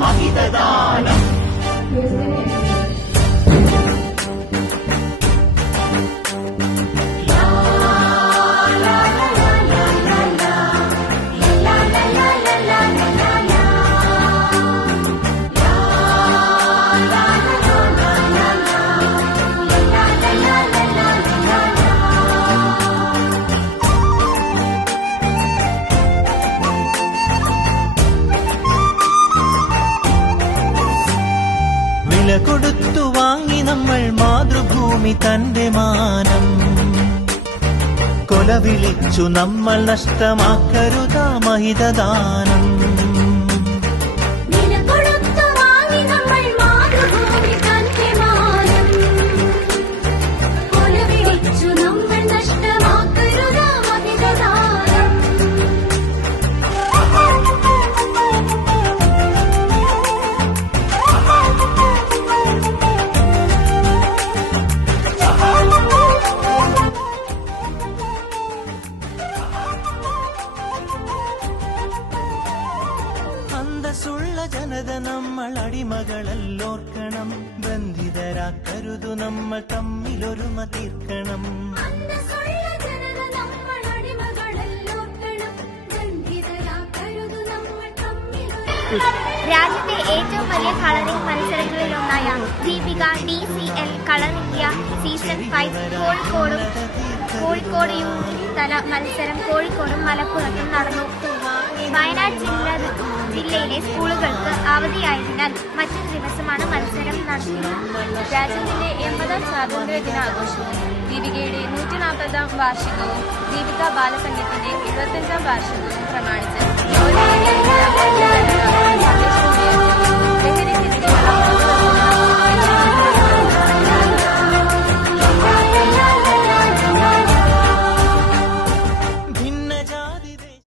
മഹിതദാനം. വില കൊടുത്തു വാങ്ങി നമ്മൾ മാതൃഭൂമി തന്റെ മാനം. കൊല വിളിച്ചു നമ്മൾ നഷ്ടമാക്കരുതാ മഹിതദാനം. അന്തസ്സുള്ള ജനത നമ്മൾ അടിമകളല്ലോർക്കണം. ബന്ധിതരാക്കരുതു നമ്മൾ തമ്മിലൊരുമ തീർക്കണം. രാജ്യത്തെ ഏറ്റവും വലിയ കളറിംഗ് മത്സരങ്ങളിലൊന്നായ Deepika DCL colour India season 5 Kozhikode unit തല മത്സരം കോഴിക്കോടും മലപ്പുറത്തും നടന്നു. വയനാട് ജില്ലയിലെ സ്കൂളുകൾക്ക് അവധിയായതിനാൽ മറ്റൊരു ദിവസമാണ് മത്സരം നടത്തിയത്. രാജ്യത്തിന്റെ 80ാം സ്വാതന്ത്ര്യ ദിനാഘോഷവും ദീപികയുടെ 140ാം വാർഷികവും ദീപിക ബാലസംഘത്തിന്റെ 25ാം വാർഷികവും പ്രമാണിച്ച്